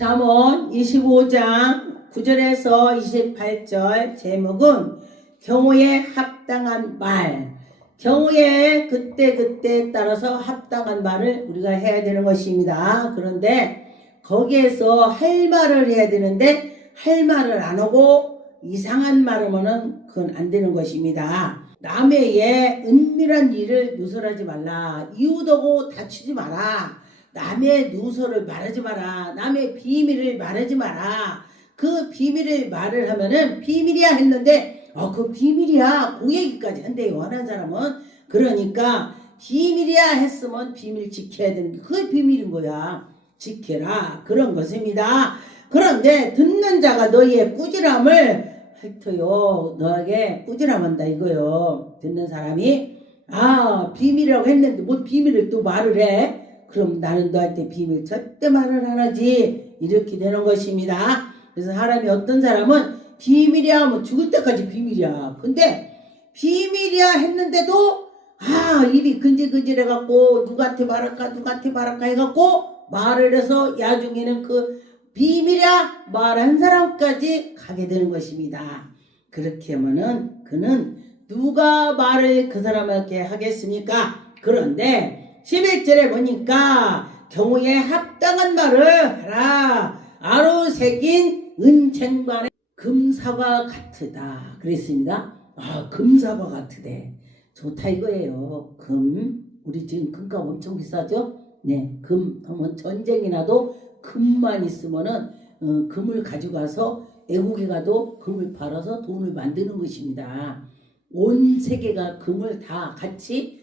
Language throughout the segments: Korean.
잠언 25장 9절에서 28절 제목은 경우에 합당한 말. 경우에 그때그때 따라서 합당한 말을 우리가 해야 되는 것입니다. 그런데 거기에서 할 말을 해야 되는데 할 말을 안 하고 이상한 말을 하면 그건 안 되는 것입니다. 남의 은밀한 일을 누설하지 말라. 이웃하고 다투지 마라. 남의 누설을 말하지 마라. 남의 비밀을 말하지 마라. 그 비밀을 말을 하면은 비밀이야 했는데 그 비밀이야 그 얘기까지 한대요. 원하는 사람은. 그러니까 비밀이야 했으면 비밀 지켜야 되는 게 그게 비밀인 거야. 지켜라 그런 것입니다. 그런데 듣는 자가 너희의 꾸지람을 핥어요. 너에게 꾸지람한다 이거요. 듣는 사람이 비밀이라고 했는데 뭐 비밀을 또 말을 해. 그럼 나는 너한테 비밀 절대 말을 안 하지. 이렇게 되는 것입니다. 그래서 사람이 어떤 사람은 비밀이야 하면 죽을 때까지 비밀이야. 근데 비밀이야 했는데도 입이 근질근질해갖고 누구한테 말할까 해갖고 말을 해서 나중에는 그 비밀이야 말한 사람까지 가게 되는 것입니다. 그렇게 하면은 그는 누가 말을 그 사람에게 하겠습니까? 그런데 11절에 보니까 경우에 합당한 말을 하라. 아로 새긴 은쟁반의 금사과 같으다 그랬습니다. 금사과 같으대. 좋다 이거예요. 우리 지금 금값 엄청 비싸죠? 네, 금 하면 전쟁이 나도 금만 있으면은 금을 가져가서 애국에 가도 금을 팔아서 돈을 만드는 것입니다. 온 세계가 금을 다 같이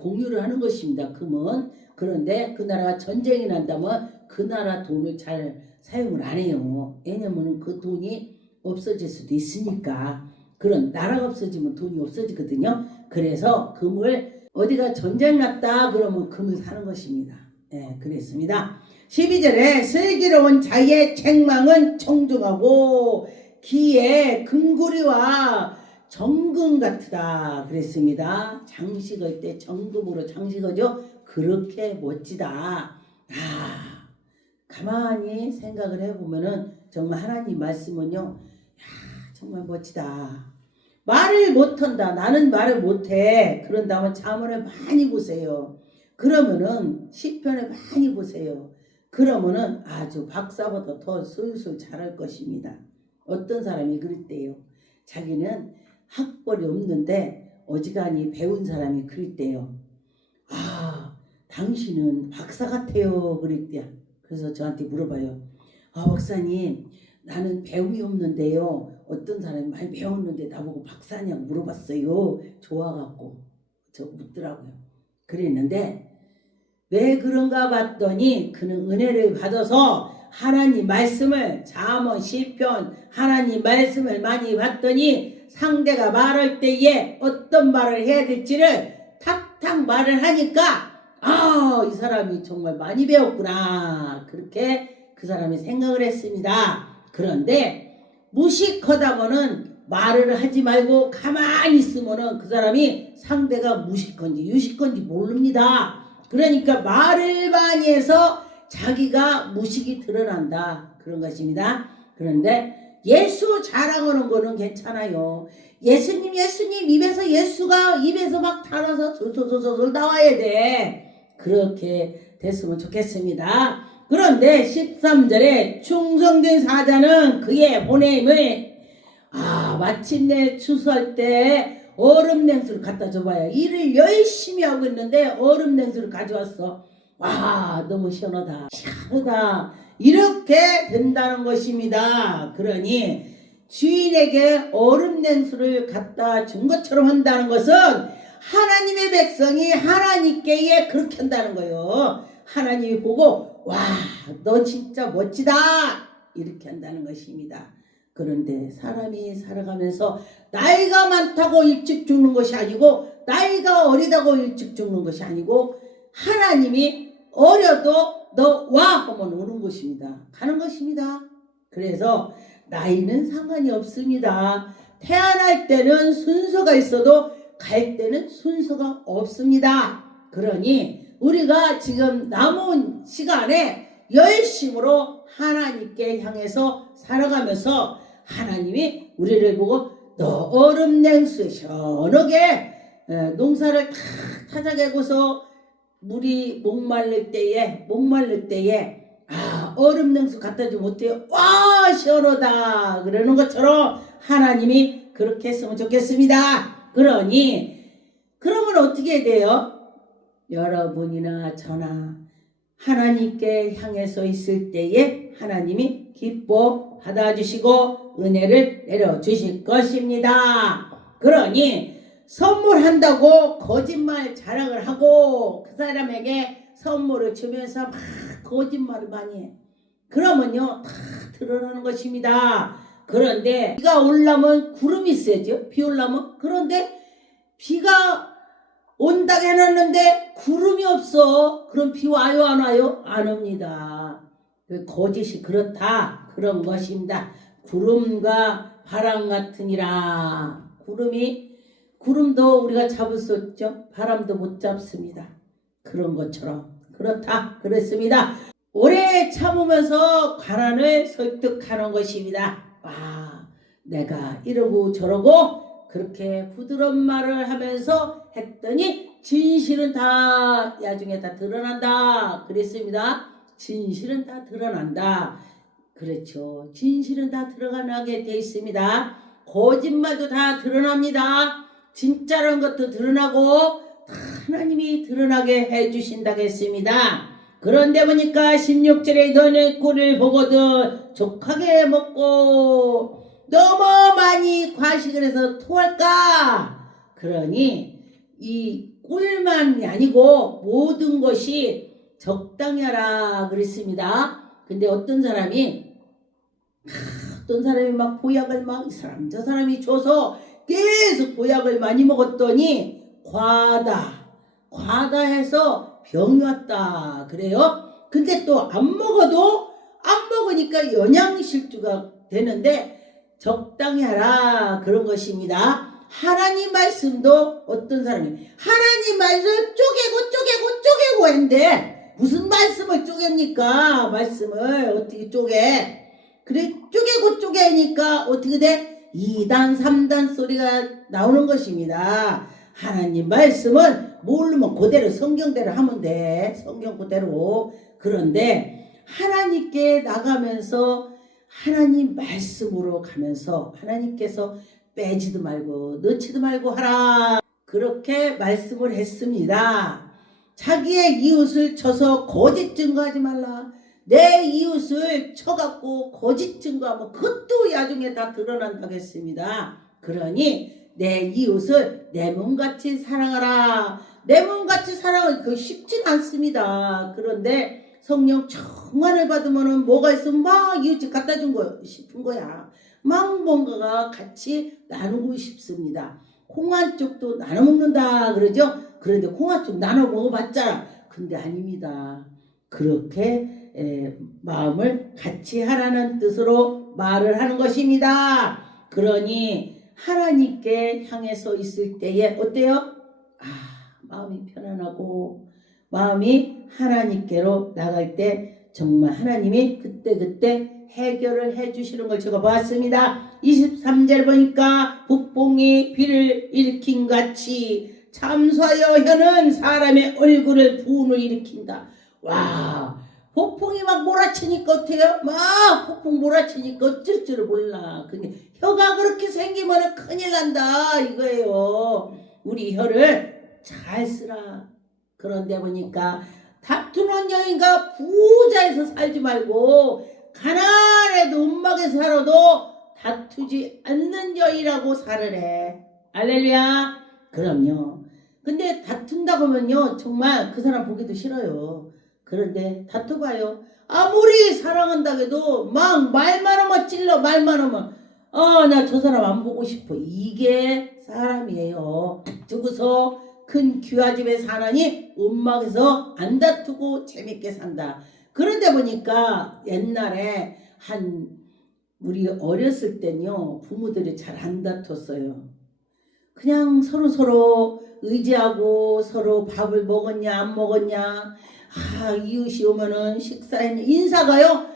공유를 하는 것입니다. 금은. 그런데 그 나라가 전쟁이 난다면 그 나라 돈을 잘 사용을 안 해요. 왜냐면 그 돈이 없어질 수도 있으니까. 그런 나라가 없어지면 돈이 없어지거든요. 그래서 금을 어디가 전쟁 났다 그러면 금을 사는 것입니다. 그랬습니다. 12절에 슬기로운 자의 책망은 청중하고 기의 금구리와 정금 같으다 그랬습니다. 장식할 때 정금으로 장식하죠. 그렇게 멋지다. 가만히 생각을 해보면은 정말 하나님 말씀은요, 정말 멋지다. 말을 못한다. 나는 말을 못해. 그런다면 잠언을 많이 보세요. 그러면은 시편을 많이 보세요. 그러면은 아주 박사보다 더 술술 잘할 것입니다. 어떤 사람이 그랬대요. 자기는 학벌이 없는데 어지간히 배운 사람이 그랬대요. 당신은 박사 같아요. 그랬대요. 그래서 저한테 물어봐요. 박사님, 나는 배움이 없는데요. 어떤 사람이 많이 배웠는데 나보고 박사냐고 물어봤어요. 좋아갖고 저 묻더라고요. 그랬는데 왜 그런가 봤더니 그는 은혜를 받아서 하나님 말씀을 잠언 시편 하나님 말씀을 많이 봤더니 상대가 말할 때에 어떤 말을 해야 될지를 탁탁 말을 하니까 이 사람이 정말 많이 배웠구나. 그렇게 그 사람이 생각을 했습니다. 그런데 무식하다면은 말을 하지 말고 가만히 있으면은 그 사람이 상대가 무식한지 유식한지 모릅니다. 그러니까 말을 많이 해서 자기가 무식이 드러난다. 그런 것입니다. 그런데 예수 자랑하는 거는 괜찮아요. 예수님 입에서 막 달아서 솔솔솔솔 나와야 돼. 그렇게 됐으면 좋겠습니다. 그런데 13절에 충성된 사자는 그의 보냄을 마침내 추수할 때 얼음 냉수를 갖다 줘봐요. 일을 열심히 하고 있는데 얼음 냉수를 가져왔어. 너무 시원하다. 이렇게 된다는 것입니다. 그러니 주인에게 얼음 냉수를 갖다 준 것처럼 한다는 것은 하나님의 백성이 하나님께 그렇게 한다는 거예요. 하나님이 보고 너 진짜 멋지다 이렇게 한다는 것입니다. 그런데 사람이 살아가면서 나이가 많다고 일찍 죽는 것이 아니고 나이가 어리다고 일찍 죽는 것이 아니고 하나님이 어려도 너 와 하면 오는 것입니다. 가는 것입니다. 그래서 나이는 상관이 없습니다. 태어날 때는 순서가 있어도 갈 때는 순서가 없습니다. 그러니 우리가 지금 남은 시간에 열심으로 하나님께 향해서 살아가면서 하나님이 우리를 보고 너 얼음 냉수 시원하게 농사를 탁 타작하고서 물이 목마를 때에 얼음 냉수 갖다 주면 어때요? 와 시원하다 그러는 것처럼 하나님이 그렇게 했으면 좋겠습니다. 그러면 어떻게 돼요? 여러분이나 저나 하나님께 향해서 있을 때에 하나님이 기뻐 받아주시고 은혜를 내려주실 것입니다. 그러니 선물한다고 거짓말 자랑을 하고 그 사람에게 선물을 주면서 막 거짓말을 많이 해. 그러면요 다 드러나는 것입니다. 그런데 비가 오려면 구름이 있어야죠. 비 오려면. 그런데 비가 온다고 해놨는데 구름이 없어. 그럼 비 와요 안 와요? 안 옵니다. 거짓이 그렇다 그런 것입니다. 구름과 바람 같으니라. 구름도 우리가 잡을 수 없죠. 바람도 못 잡습니다. 그런 것처럼 그렇다 그랬습니다. 오래 참으면서 가난을 설득하는 것입니다. 내가 이러고 저러고 그렇게 부드러운 말을 하면서 했더니 진실은 다 나중에 다 드러난다 그랬습니다. 진실은 다 드러난다. 그렇죠. 진실은 다 드러나게 돼 있습니다. 거짓말도 다 드러납니다. 진짜라는 것도 드러나고 다 하나님이 드러나게 해주신다고 했습니다. 그런데 보니까 16절에 너는 꿀을 보거든 족하게 먹고 너무 많이 과식을 해서 토할까? 그러니 이 꿀만이 아니고 모든 것이 적당히 하라 그랬습니다. 근데 어떤 사람이 막 보약을 막 이 사람 저 사람이 줘서 계속 보약을 많이 먹었더니 과다해서 병이 왔다 그래요. 근데 또 안 먹으니까 영양실조가 되는데 적당히 하라 그런 것입니다. 하나님 말씀도 어떤 사람이 하나님 말씀을 쪼개고 했는데 무슨 말씀을 쪼갭니까? 말씀을 어떻게 쪼개? 그래 쪼개니까 어떻게 돼? 2단 3단 소리가 나오는 것입니다. 하나님 말씀은 모르면 그대로 성경대로 하면 돼. 성경 그대로. 그런데 하나님께 나가면서 하나님 말씀으로 가면서 하나님께서 빼지도 말고 넣지도 말고 하라 그렇게 말씀을 했습니다. 자기의 이웃을 쳐서 거짓 증거하지 말라. 내 이웃을 쳐갖고 거짓 증거하면 그것도 나중에 다 드러난다고 했습니다. 그러니 내 이웃을 내 몸같이 사랑하라. 내 몸같이 사랑하기 그거 쉽진 않습니다. 그런데 성령 충만을 받으면은 뭐가 있으면 막 이웃집 갖다 준 거 싶은 거야. 막 뭔가가 같이 나누고 싶습니다. 콩한 쪽도 나눠 먹는다 그러죠. 그런데 콩한 쪽 나눠 먹어봤자 근데 아닙니다. 그렇게 마음을 같이 하라는 뜻으로 말을 하는 것입니다. 그러니 하나님께 향해서 있을 때에 어때요? 마음이 편안하고 마음이 하나님께로 나갈 때 정말 하나님이 그때 해결을 해주시는 걸 제가 봤습니다. 23절 보니까 북봉이 비를 일으킨 같이 참수하여 혀는 사람의 얼굴을 분을 일으킨다. 와, 폭풍이 막 몰아치니까 어때요? 막 폭풍 몰아치니까 어쩔 줄 몰라. 근데 혀가 그렇게 생기면 큰일 난다 이거예요. 우리 혀를 잘 쓰라. 그런데 보니까 다투는 여인과 부자에서 살지 말고 가난해도 음막에 살아도 다투지 않는 여인이라고 살으래. 할렐루야. 그럼요. 근데 다툰다고 하면요 정말 그 사람 보기도 싫어요. 그런데 다투봐요. 아무리 사랑한다고 해도 막 말만 하면 찔러. 말만 하면 나 저 사람 안 보고 싶어. 이게 사람이에요. 다투고서 큰 귀화집에 사느니 음막에서 안 다투고 재밌게 산다. 그런데 보니까 옛날에 우리 어렸을 땐요 부모들이 잘 안 다퉜어요. 그냥 서로 의지하고 서로 밥을 먹었냐 안 먹었냐 이웃이 오면은 식사했냐 인사가요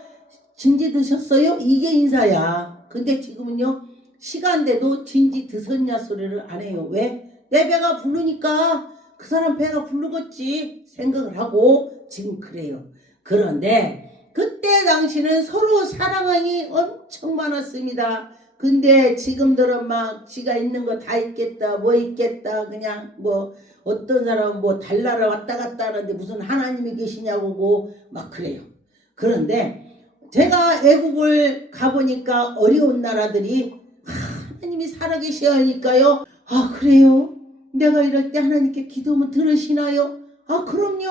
진지 드셨어요? 이게 인사야. 근데 지금은요, 시간대도 진지 드셨냐 소리를 안 해요. 왜? 내 배가 부르니까 그 사람 배가 부르겠지 생각을 하고 지금 그래요. 그런데 그때 당시는 서로 사랑이 엄청 많았습니다. 근데 지금들은 막 지가 있는 거 다 있겠다, 뭐 있겠다, 그냥 뭐 어떤 사람은 뭐 달나라 왔다 갔다 하는데 무슨 하나님이 계시냐고 막 그래요. 그런데 제가 애국을 가보니까 어려운 나라들이 하나님이 살아계셔야 하니까요. 아, 그래요? 내가 이럴 때 하나님께 기도하면 들으시나요? 아, 그럼요.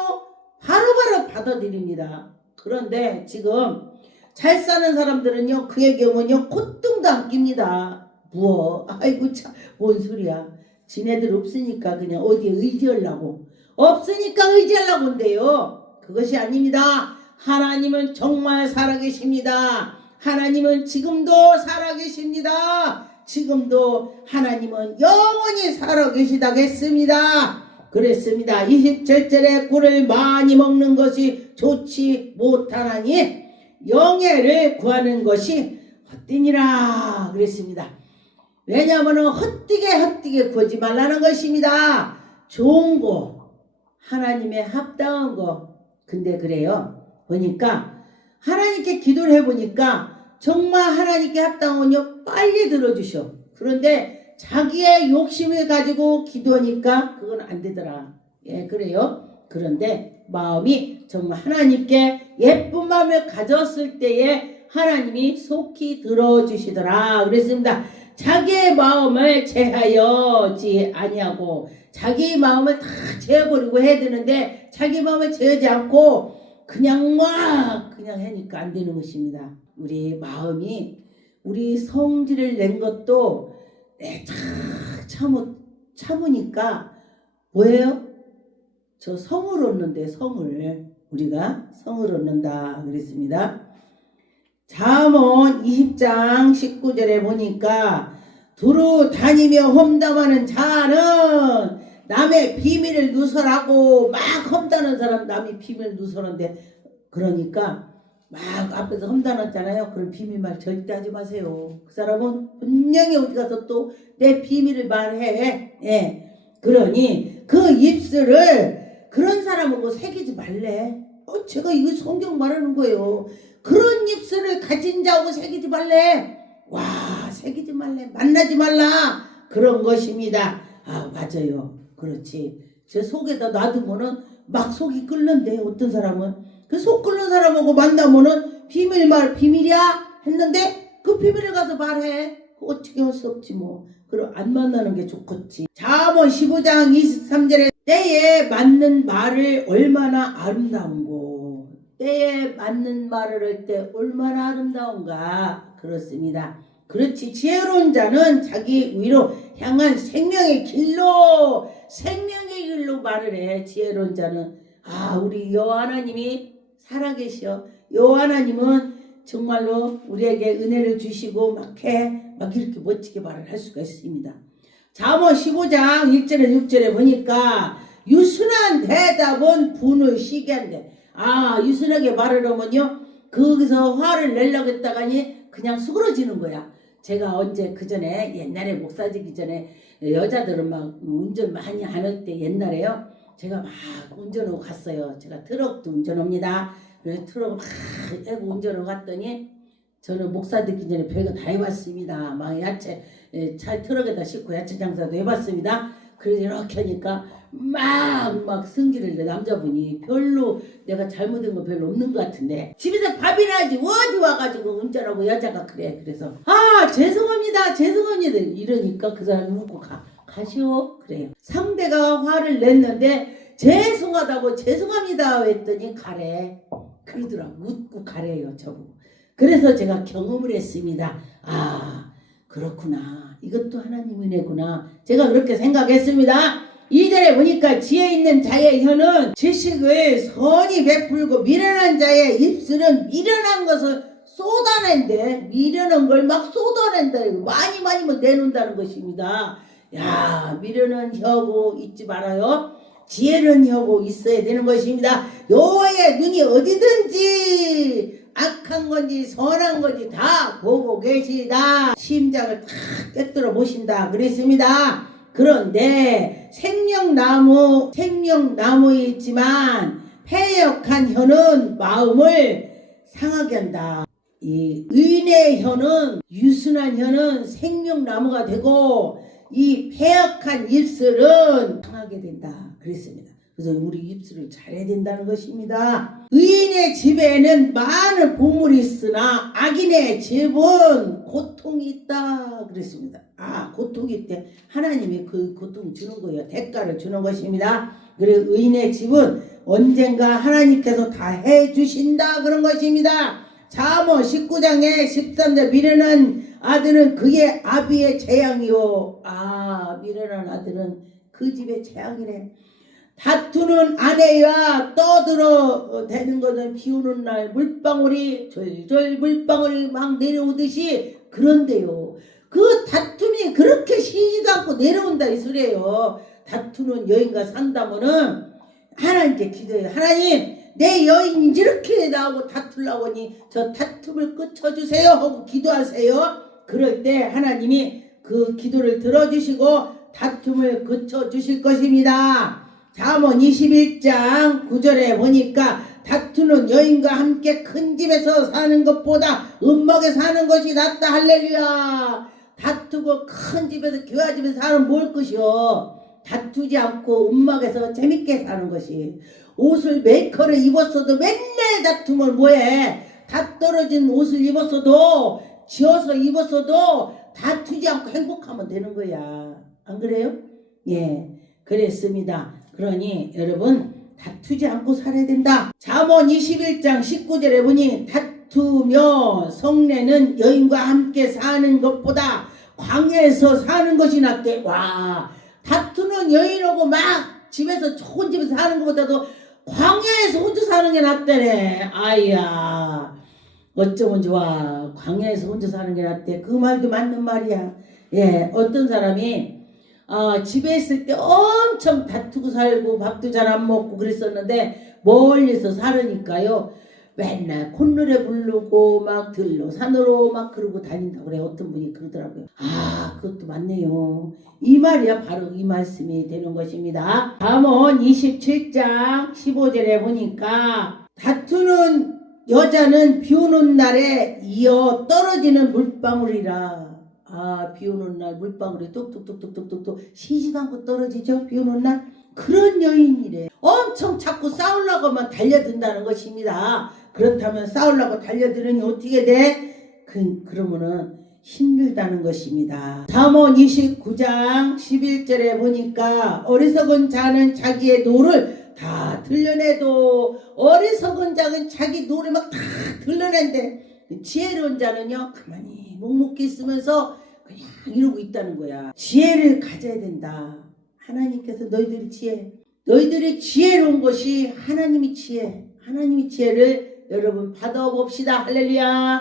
바로바로 받아들입니다. 그런데 지금 잘 사는 사람들은요, 그의 경우는요, 콧등도 안 낍니다. 무어. 아이고, 참, 뭔 소리야. 지네들 없으니까 그냥 어디에 의지하려고. 없으니까 의지하려고 한대요. 그것이 아닙니다. 하나님은 정말 살아계십니다. 하나님은 지금도 살아계십니다. 지금도 하나님은 영원히 살아계시다겠습니다. 그랬습니다. 27절에 꿀을 많이 먹는 것이 좋지 못하나니 영예를 구하는 것이 헛되니라 그랬습니다. 왜냐하면 헛되게 구하지 말라는 것입니다. 좋은 거, 하나님의 합당한 거. 근데 그래요. 보니까 하나님께 기도를 해보니까 정말 하나님께 합당하면요 빨리 들어주셔. 그런데 자기의 욕심을 가지고 기도하니까 그건 안 되더라. 예, 그래요. 그런데 마음이 정말 하나님께 예쁜 마음을 가졌을 때에 하나님이 속히 들어주시더라 그랬습니다. 자기의 마음을 제하여지 아니하고 자기 마음을 다 재어버리고 해야 되는데 자기 마음을 재하지 않고 그냥 막 그냥 하니까 안 되는 것입니다. 우리 마음이 우리 성질을 낸 것도 참으니까 뭐예요? 저 성을 얻는데 우리가 성을 얻는다 그랬습니다. 잠언 20장 19절에 보니까 두루 다니며 험담하는 자는 남의 비밀을 누설하고 막 험담하는 사람 남의 비밀을 누설하는데 그러니까 막 앞에서 험담했잖아요. 그런 비밀말 절대 하지 마세요. 그 사람은 분명히 어디 가서 또 내 비밀을 말해. 예. 그러니 그 입술을 그런 사람하고 새기지 말래. 제가 이거 성경 말하는 거예요. 그런 입술을 가진 자하고 새기지 말래. 와, 새기지 말래. 만나지 말라. 그런 것입니다. 아, 맞아요. 그렇지. 제 속에다 놔두면은 막 속이 끓는데 어떤 사람은 그 속 끓는 사람하고 만나면은 비밀이야 했는데 그 비밀을 가서 말해. 어떻게 할 수 없지 뭐. 그럼 안 만나는 게 좋겠지. 잠언 15장 23절에 때에 맞는 말을 얼마나 아름다운고. 때에 맞는 말을 할 때 얼마나 아름다운가. 그렇습니다. 그렇지. 지혜로운 자는 자기 위로 향한 생명의 길로 말을 해. 지혜로운 자는 우리 여호와 하나님이 살아계셔. 여호와 하나님은 정말로 우리에게 은혜를 주시고 막 이렇게 멋지게 말을 할 수가 있습니다. 잠언 15장 1절에 6절에 보니까 유순한 대답은 분을 쉬게 한대. 유순하게 말을 하면요 거기서 화를 내려고 했다가니 그냥 수그러지는 거야. 제가 언제 그전에 옛날에 목사지기 전에 여자들은 막 운전 많이 안 할 때 옛날에요 제가 막 운전하고 갔어요. 제가 트럭도 운전합니다. 그래서 트럭을 막 해고 운전을 갔더니 저는 목사 듣기 전에 별거 다 해봤습니다. 막 야채 차 트럭에다 싣고 야채 장사도 해봤습니다. 그래서 이렇게 하니까 막 승질을 내. 남자분이 별로 내가 잘못한 거 별로 없는 것 같은데 집에서 밥이나 하지 어디 와가지고 운전하고 여자가 그래. 그래서 죄송합니다 이러니까 그 사람이 웃고 가시오 그래요. 상대가 화를 냈는데 죄송하다고 죄송합니다 했더니 가래 그러더라고. 웃고 가래요 저보고. 그래서 제가 경험을 했습니다. 그렇구나. 이것도 하나님 은혜구나. 제가 그렇게 생각했습니다. 2절에 보니까 지혜 있는 자의 혀는 지식을 선히 베풀고 미련한 자의 입술은 미련한 것을 쏟아낸대. 미련한 걸 막 쏟아낸다. 많이 내놓는다는 것입니다. 미련한 혀고 잊지 말아요. 지혜는 혀고 있어야 되는 것입니다. 여호와의 눈이 어디든지 악한 건지 선한 건지 다 보고 계시다. 심장을 탁 꿰뚫어 보신다 그랬습니다. 그런데 생명나무에 있지만 패역한 혀는 마음을 상하게 한다. 이 의인의 혀는 유순한 혀는 생명나무가 되고 이 패역한 입술은 상하게 된다 그랬습니다. 그래서 우리 입술을 잘해야 된다는 것입니다. 의인의 집에는 많은 보물이 있으나 악인의 집은 고통이 있다 그랬습니다. 고통이 있대. 하나님이 그 고통을 주는 거예요. 대가를 주는 것입니다. 그리고 의인의 집은 언젠가 하나님께서 다 해주신다 그런 것입니다. 잠언 19장에 13절 미련한 아들은 그의 아비의 재앙이요. 미련한 아들은 그 집의 재앙이래. 다투는 아내와 떠들어 대는 것은 비오는 날 물방울이 졸졸 물방울이 막 내려오듯이 그런데요. 그 다툼이 그렇게 쉬지도 않고 내려온다 이 소리예요. 다투는 여인과 산다면은 하나님께 기도해요. 하나님 내 여인이 이렇게 나오고 다투려고 하니 저 다툼을 끝쳐주세요 하고 기도하세요. 그럴 때 하나님이 그 기도를 들어주시고 다툼을 그쳐주실 것입니다. 잠언 21장 9절에 보니까 다투는 여인과 함께 큰 집에서 사는 것보다 음막에 사는 것이 낫다. 할렐루야. 다투고 큰 집에서 교화집에서 사는 뭘 것이요. 다투지 않고 음막에서 재밌게 사는 것이. 옷을 메이커를 입었어도 맨날 다툼을 뭐해. 다 떨어진 옷을 입었어도 지어서 입었어도 다투지 않고 행복하면 되는 거야. 안 그래요? 예, 그랬습니다. 그러니 여러분 다투지 않고 살아야 된다. 잠언 21장 19절에 보니 다투며 성내는 여인과 함께 사는 것보다 광야에서 사는 것이 낫대. 다투는 여인하고 막 집에서 좋은 집에서 사는 것보다도 광야에서 혼자 사는 게 낫대네. 아이야 어쩌면 좋아. 광야에서 혼자 사는 게 낫대. 그 말도 맞는 말이야. 예, 어떤 사람이 집에 있을 때 엄청 다투고 살고 밥도 잘 안 먹고 그랬었는데 멀리서 살으니까요 맨날 콧노래 부르고 막 들로 산으로 막 그러고 다닌다고 그래. 어떤 분이 그러더라고요. 그것도 맞네요. 이 말이야 바로 이 말씀이 되는 것입니다. 잠언 27장 15절에 보니까 다투는 여자는 비 오는 날에 이어 떨어지는 물방울이라. 비 오는 날 물방울이 뚝뚝뚝뚝뚝뚝 쉬지도 않고 떨어지죠. 비 오는 날. 그런 여인이래. 엄청 자꾸 싸우려고만 달려든다는 것입니다. 그렇다면 싸우려고 달려드느니 어떻게 돼? 그러면은 힘들다는 것입니다. 잠언 29장 11절에 보니까 어리석은 자는 자기의 노를 다 들려내도 어리석은 자는 자기 노를 막 다 들려낸대. 지혜로운 자는요 가만히 묵묵히 있으면서 그냥 이러고 있다는 거야. 지혜를 가져야 된다. 하나님께서 너희들이 지혜로운 것이 하나님이 지혜를 여러분 받아봅시다. 할렐루야.